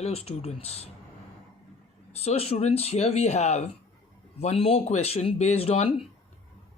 Hello students. So students, here we have one more question based on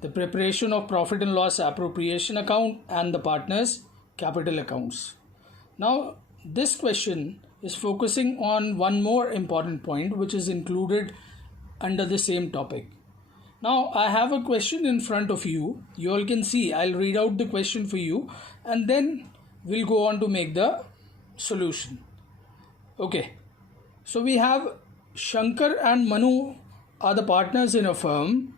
the preparation of profit and loss appropriation account and the partners capital accounts. Now this question is focusing on one more important point which is included under the same topic. Now I have a question in front of you. You all can see. I'll read out the question for you and then we'll go on to make the solution. Okay. So we have Shankar and Manu are the partners in a firm.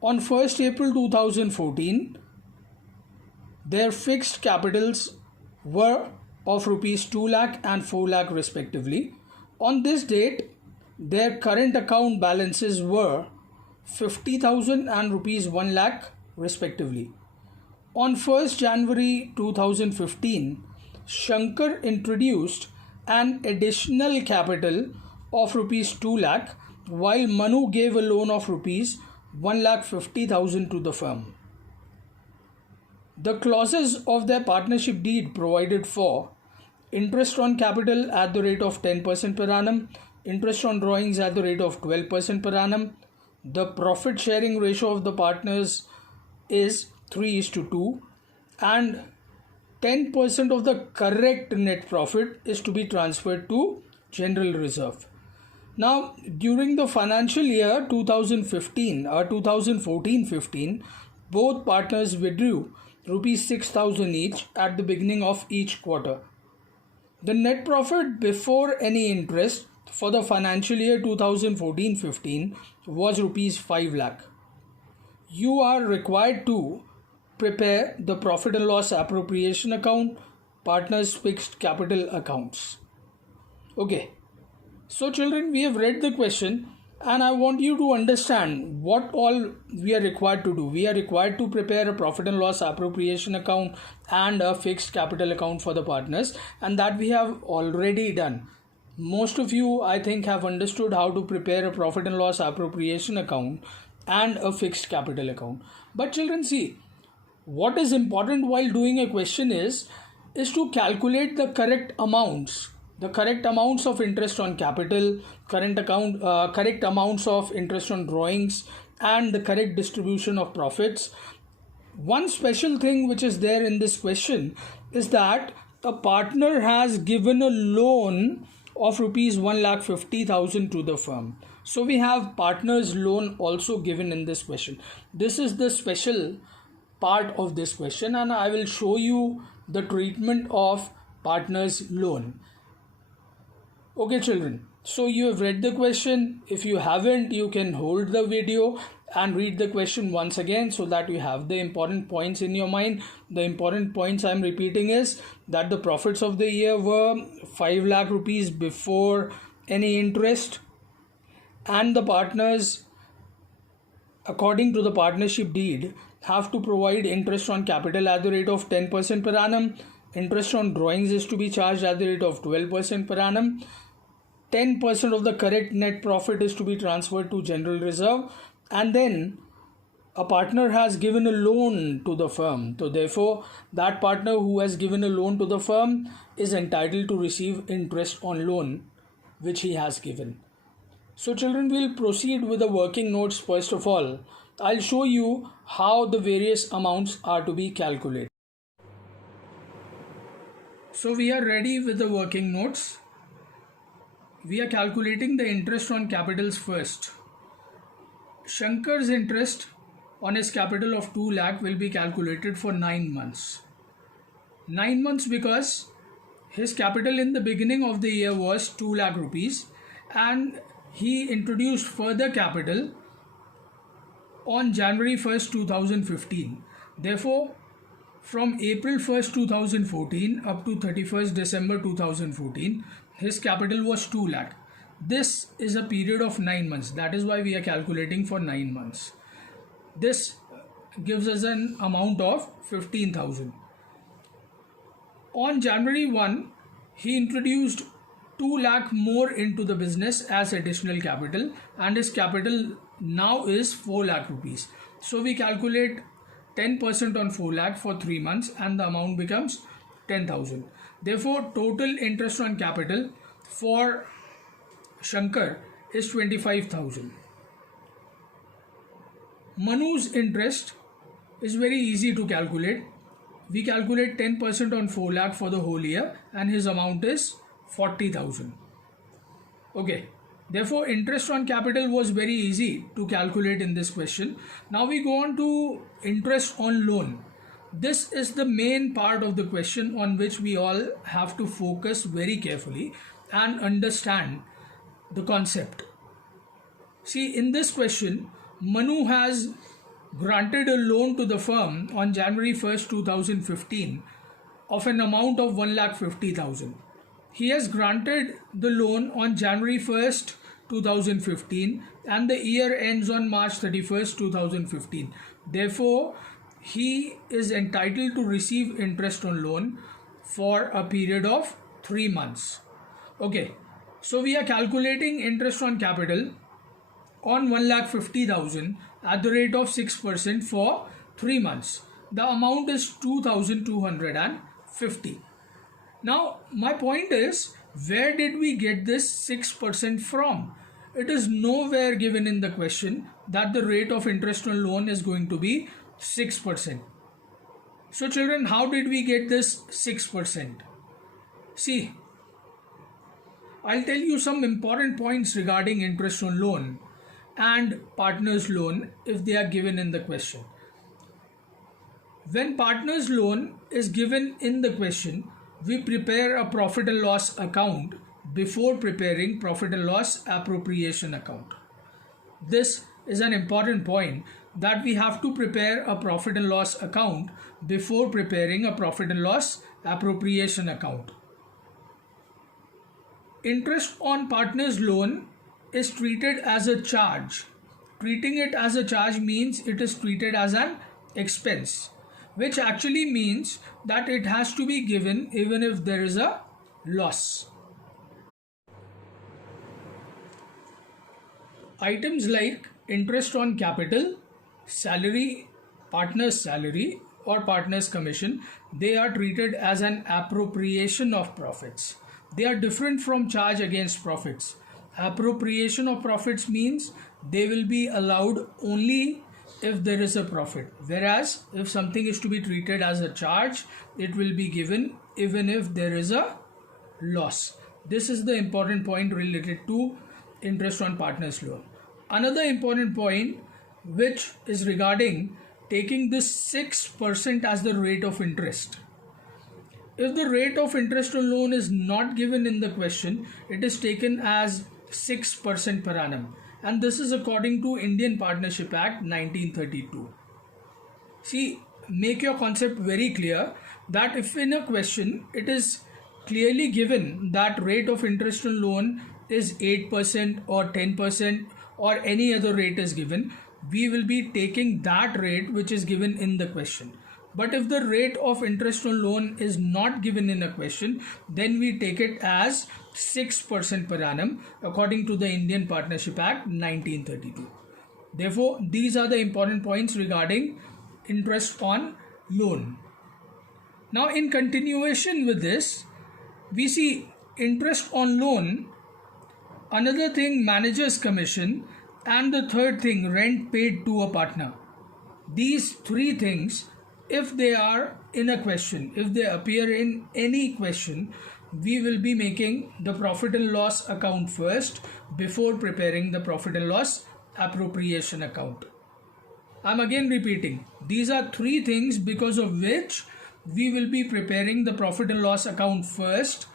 On 1st April 2014, their fixed capitals were of rupees 2 lakh and 4 lakh respectively. On this date, their current account balances were 50,000 and rupees 1 lakh respectively. On 1st January 2015, Shankar introduced an additional capital of rupees 2 lakh while Manu gave a loan of rupees 1,50,000 to the firm. The clauses of their partnership deed provided for interest on capital at the rate of 10% per annum, interest on drawings at the rate of 12% per annum. The profit sharing ratio of the partners is 3:2 and 10% of the correct net profit is to be transferred to general reserve. Now, during the financial year 2014-15, both partners withdrew rupees 6,000 each at the beginning of each quarter. The net profit before any interest for the financial year 2014-15 was rupees 5 lakh. You are required to prepare the profit and loss appropriation account, partners fixed capital accounts. Okay, so children, we have read the question and I want you to understand what all we are required to do. We are required to prepare a profit and loss appropriation account and a fixed capital account for the partners, and that we have already done. Most of you, I think, have understood how to prepare a profit and loss appropriation account and a fixed capital account. But children, see, what is important while doing a question is to calculate the correct amounts of interest on capital, correct amounts of interest on drawings, and the correct distribution of profits. One special thing which is there in this question is that a partner has given a loan of rupees 1,50,000 to the firm. So we have partner's loan also given in this question. This is the special part of this question and I will show you the treatment of partner's loan. Okay children, so you have read the question. If you haven't, you can hold the video and read the question once again so that you have the important points in your mind. The important points I am repeating is that the profits of the year were 5 lakh rupees before any interest, and the partners, according to the partnership deed, have to provide interest on capital at the rate of 10% per annum. Interest on drawings is to be charged at the rate of 12% per annum. 10% of the correct net profit is to be transferred to general reserve, and then a partner has given a loan to the firm. So therefore, that partner who has given a loan to the firm is entitled to receive interest on loan which he has given. So children, we'll proceed with the working notes. First of all, I'll show you how the various amounts are to be calculated. So we are ready with the working notes. We are calculating the interest on capitals first. Shankar's interest on his capital of 2 lakh will be calculated for 9 months. 9 months because his capital in the beginning of the year was 2 lakh rupees and he introduced further capital on January 1st, 2015. Therefore, from April 1st, 2014 up to 31st December 2014, his capital was 2 lakh. This is a period of 9 months. That is why we are calculating for 9 months. This gives us an amount of 15,000. On January 1, he introduced 2 lakh more into the business as additional capital, and his capital now is 4 lakh rupees. So we calculate 10% on 4 lakh for 3 months and the amount becomes 10,000. Therefore, total interest on capital for Shankar is 25,000. Manu's interest is very easy to calculate. We calculate 10% on 4 lakh for the whole year and his amount is 40,000. Okay, therefore interest on capital was very easy to calculate in this question. Now we go on to interest on loan. This is the main part of the question on which we all have to focus very carefully and understand the concept. See, in this question, Manu has granted a loan to the firm on January 1st, 2015 of an amount of 1,50,000. He has granted the loan on January 1st, 2015 and the year ends on March 31st, 2015. Therefore, he is entitled to receive interest on loan for a period of 3 months. Okay, so we are calculating interest on capital on 1,50,000 at the rate of 6% for 3 months. The amount is 2,250. Now, my point is, where did we get this 6% from? It is nowhere given in the question that the rate of interest on loan is going to be 6%. So children, how did we get this 6%? See, I'll tell you some important points regarding interest on loan and partner's loan if they are given in the question. When partner's loan is given in the question, we prepare a profit and loss account before preparing profit and loss appropriation account. This is an important point, that we have to prepare a profit and loss account before preparing a profit and loss appropriation account. Interest on partner's loan is treated as a charge. Treating it as a charge means it is treated as an expense, which actually means that it has to be given even if there is a loss. Items like interest on capital, salary, partner's salary or partner's commission, they are treated as an appropriation of profits. They are different from charge against profits. Appropriation of profits means they will be allowed only if there is a profit, whereas if something is to be treated as a charge, it will be given even if there is a loss. This is the important point related to interest on partner's loan. Another important point which is regarding taking this 6% as the rate of interest. If the rate of interest on loan is not given in the question, it is taken as 6% per annum, and this is according to Indian Partnership Act 1932. See, make your concept very clear that if in a question it is clearly given that rate of interest on loan is 8% or 10% or any other rate is given, we will be taking that rate which is given in the question. But if the rate of interest on loan is not given in a question, then we take it as 6% per annum according to the Indian Partnership Act 1932. Therefore, these are the important points regarding interest on loan. Now, in continuation with this, we see interest on loan, another thing manager's commission, and the third thing rent paid to a partner. These three things, if they are in a question, if they appear in any question, we will be making the profit and loss account first before preparing the profit and loss appropriation account. I'm again repeating, these are three things because of which we will be preparing the profit and loss account first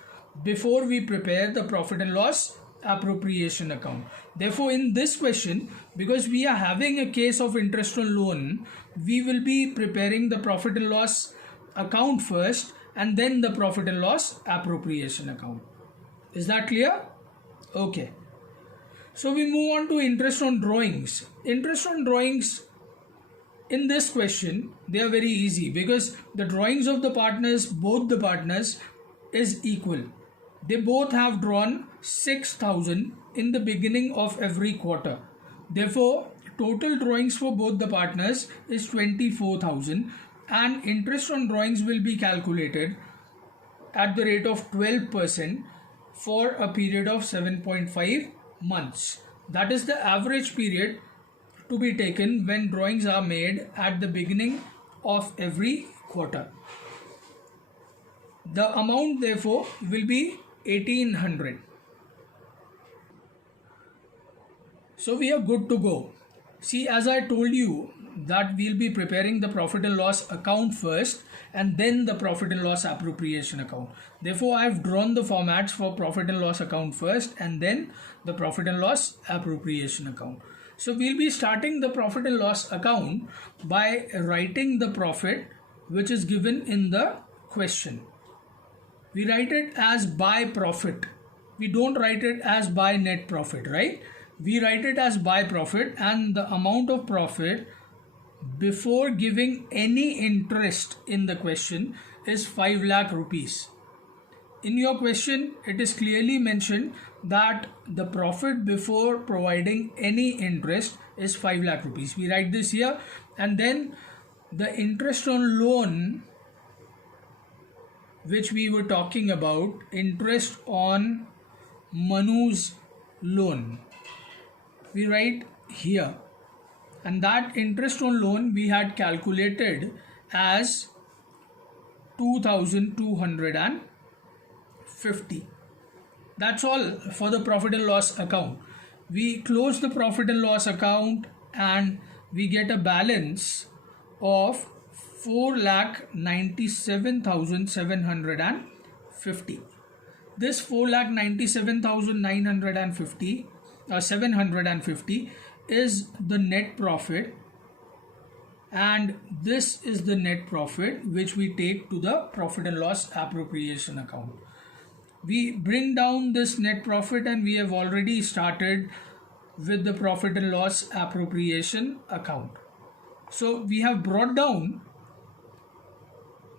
before we prepare the profit and loss appropriation account. Therefore, in this question, because we are having a case of interest on loan, we will be preparing the profit and loss account first and then the profit and loss appropriation account. Is that clear? Okay. So we move on to interest on drawings. Interest on drawings in this question, they are very easy because the drawings of the partners, both the partners, is equal. They both have drawn 6,000 in the beginning of every quarter. Therefore, total drawings for both the partners is 24,000 and interest on drawings will be calculated at the rate of 12% for a period of 7.5 months. That is the average period to be taken when drawings are made at the beginning of every quarter. The amount therefore will be 1800. So we are good to go. See, as I told you that we'll be preparing the profit and loss account first and then the profit and loss appropriation account. Therefore, I've drawn the formats for profit and loss account first and then the profit and loss appropriation account. So we'll be starting the profit and loss account by writing the profit which is given in the question. We write it as by profit. We don't write it as by net profit, right? We write it as by profit, and the amount of profit before giving any interest in the question is 5 lakh rupees. In your question, it is clearly mentioned that the profit before providing any interest is 5 lakh rupees. We write this here, and then the interest on loan which we were talking about, interest on Manu's loan, we write here, and that interest on loan we had calculated as 2250. That's all for the profit and loss account. We close the profit and loss account and we get a balance of 4,97,750. This 4,97,750 is the net profit, and this is the net profit which we take to the profit and loss appropriation account. We bring down this net profit, and we have already started with the profit and loss appropriation account. So we have brought down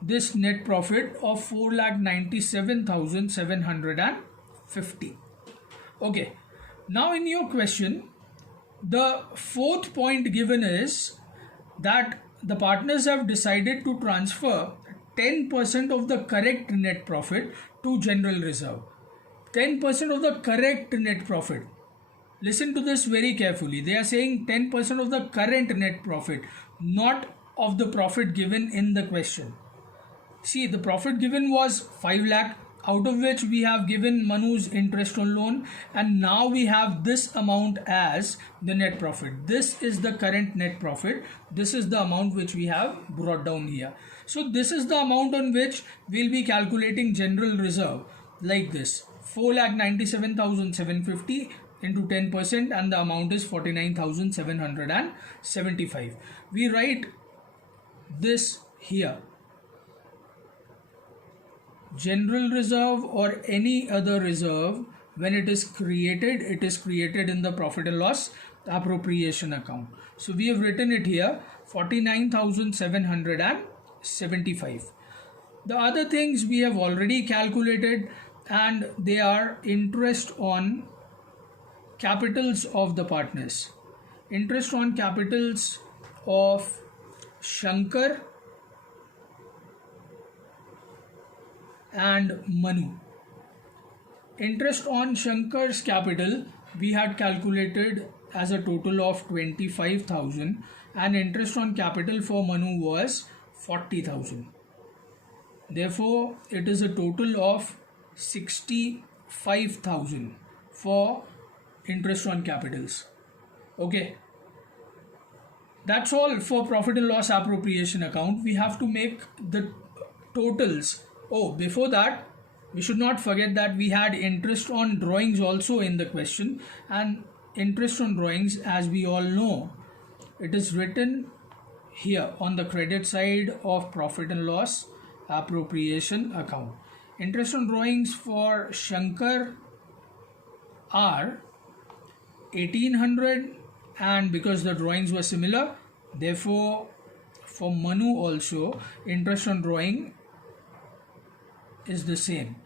this net profit of 4,97,750. Okay, now in your question, the fourth point given is that the partners have decided to transfer 10% of the correct net profit to general reserve. 10% of the correct net profit. Listen to this very carefully. They are saying 10% of the current net profit, not of the profit given in the question. See, the profit given was 5 lakh, out of which we have given Manu's interest on loan, and now we have this amount as the net profit. This is the current net profit. This is the amount which we have brought down here. So this is the amount on which we'll be calculating general reserve like this: 4,97,750 into 10%, and the amount is 49,775. We write this here. General reserve or any other reserve, when it is created in the profit and loss appropriation account. So we have written it here, 49,775. The other things we have already calculated, and they are interest on capitals of the partners. Interest on capitals of Shankar and Manu. Interest on Shankar's capital we had calculated as a total of 25,000, and interest on capital for Manu was 40,000. Therefore, it is a total of 65,000 for interest on capitals. Okay, that's all for profit and loss appropriation account. We have to make the totals. Oh, before that, we should not forget that we had interest on drawings also in the question, and interest on drawings, as we all know, it is written here on the credit side of profit and loss appropriation account. Interest on drawings for Shankar are 1800, and because the drawings were similar, therefore for Manu also interest on drawing is the same.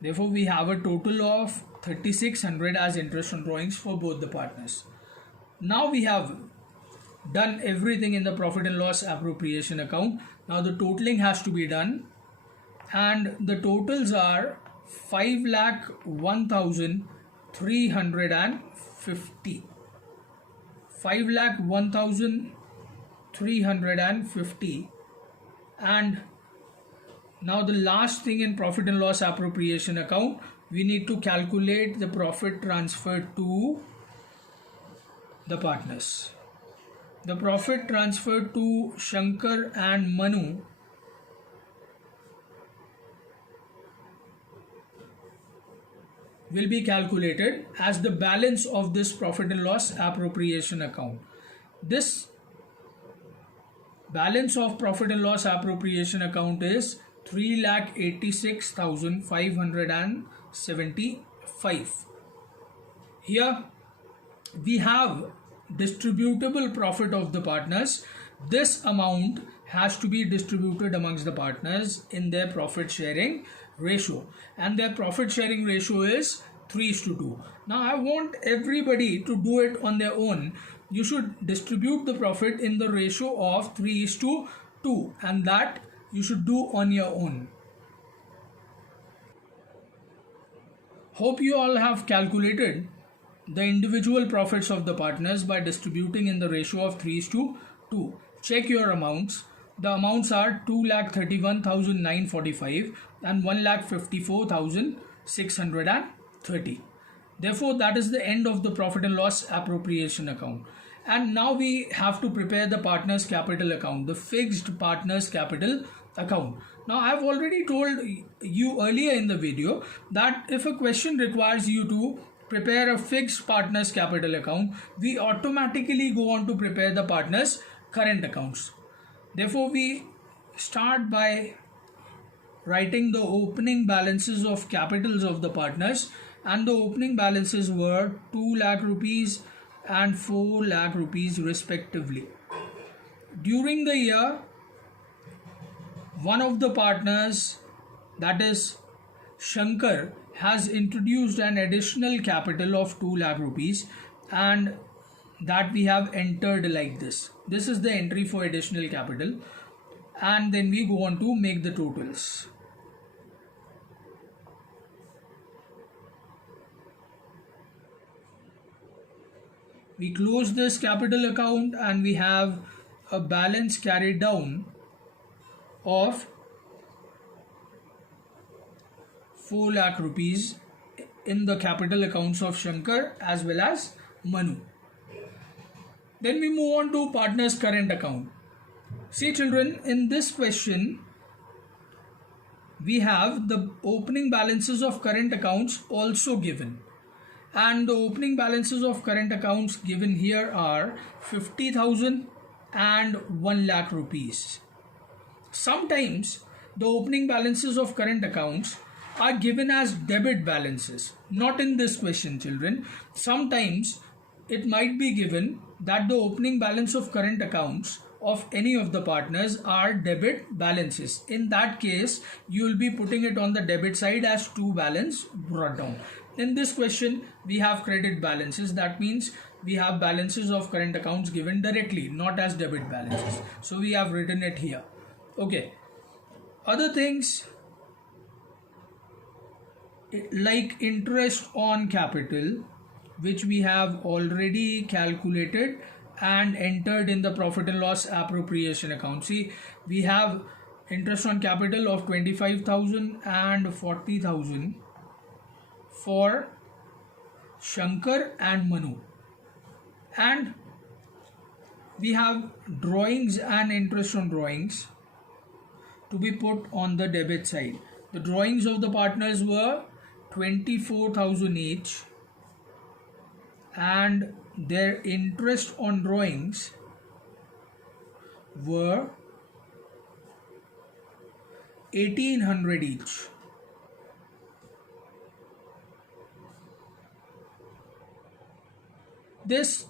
Therefore we have a total of 3600 as interest on drawings for both the partners. Now we have done everything in the profit and loss appropriation account. Now the totaling has to be done, and the totals are 5,01,350. 5,01,350. And now the last thing in profit and loss appropriation account, we need to calculate the profit transferred to the partners. The profit transferred to Shankar and Manu will be calculated as the balance of this profit and loss appropriation account. This balance of profit and loss appropriation account is 3,86,575. Here we have distributable profit of the partners. This amount has to be distributed amongst the partners in their profit sharing ratio, and their profit sharing ratio is 3:2. Now I want everybody to do it on their own. You should distribute the profit in the ratio of 3:2, and that you should do on your own. Hope you all have calculated the individual profits of the partners by distributing in the ratio of 3:2. Check your amounts. The amounts are 2,31,945 and 1,54,630. Therefore, that is the end of the profit and loss appropriation account. And now we have to prepare the partners capital account, the fixed partners capital account. Now I have already told you earlier in the video that if a question requires you to prepare a fixed partners capital account, we automatically go on to prepare the partners current accounts. Therefore, we start by writing the opening balances of capitals of the partners, and the opening balances were 2 lakh rupees and 4 lakh rupees respectively. During the year, one of the partners, that is Shankar, has introduced an additional capital of 2 lakh rupees, and that we have entered like this. This is the entry for additional capital, and then we go on to make the totals. We close this capital account and we have a balance carried down of 4 lakh rupees in the capital accounts of Shankar as well as Manu. Then we move on to partners current account. See children, in this question we have the opening balances of current accounts also given, and the opening balances of current accounts given here are 50,000 and 1 lakh rupees. Sometimes the opening balances of current accounts are given as debit balances. Not in this question children. Sometimes it might be given that the opening balance of current accounts of any of the partners are debit balances. In that case, you will be putting it on the debit side as to balance brought down. In this question, we have credit balances. That means we have balances of current accounts given directly, not as debit balances. So we have written it here. Okay. Other things like interest on capital, which we have already calculated and entered in the profit and loss appropriation account. See, we have interest on capital of 25,000 and 40,000 for Shankar and Manu, and we have drawings and interest on drawings to be put on the debit side. The drawings of the partners were 24,000 each, and their interest on drawings were 1,800 each. This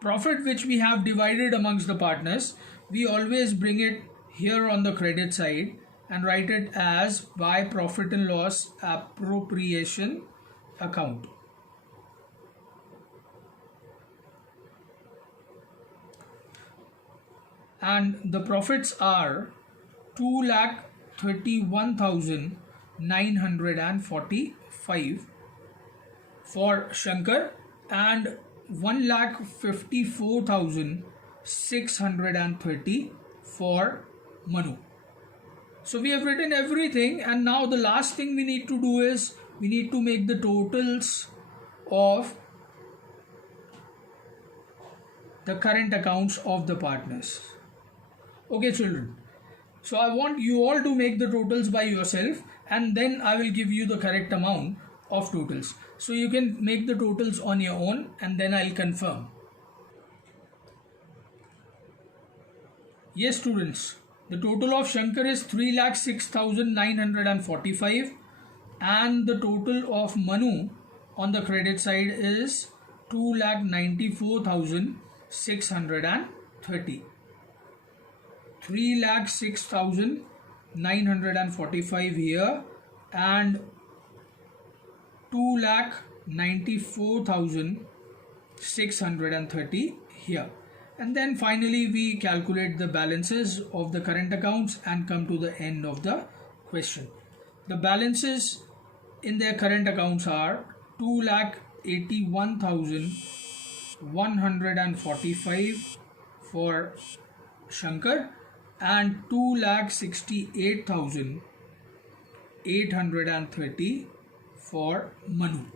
profit which we have divided amongst the partners, we always bring it here on the credit side and write it as by profit and loss appropriation account. And the profits are 2,31,000 945 for Shankar and 1,54,630 for Manu. So we have written everything, and now the last thing we need to do is we need to make the totals of the current accounts of the partners. Okay children, so I want you all to make the totals by yourself, and then I will give you the correct amount of totals. So you can make the totals on your own, and then I'll confirm. Yes students, the total of Shankar is 3,06,945 and the total of Manu on the credit side is 2,94,630. 3,06,945 here and 2,94,630 here. And then finally we calculate the balances of the current accounts and come to the end of the question. The balances in their current accounts are 2,81,145 for Shankar and 2,68,830 for Manu.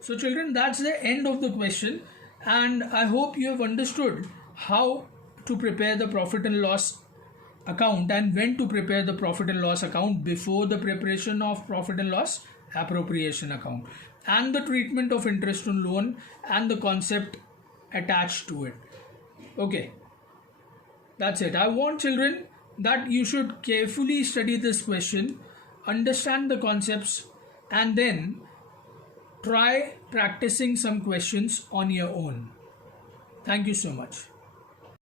So children, that's the end of the question, and I hope you have understood how to prepare the profit and loss account and when to prepare the profit and loss account before the preparation of profit and loss appropriation account, and the treatment of interest on loan and the concept attached to it. Okay, that's it. I want children that you should carefully study this question, understand the concepts, and then try practicing some questions on your own. Thank you so much.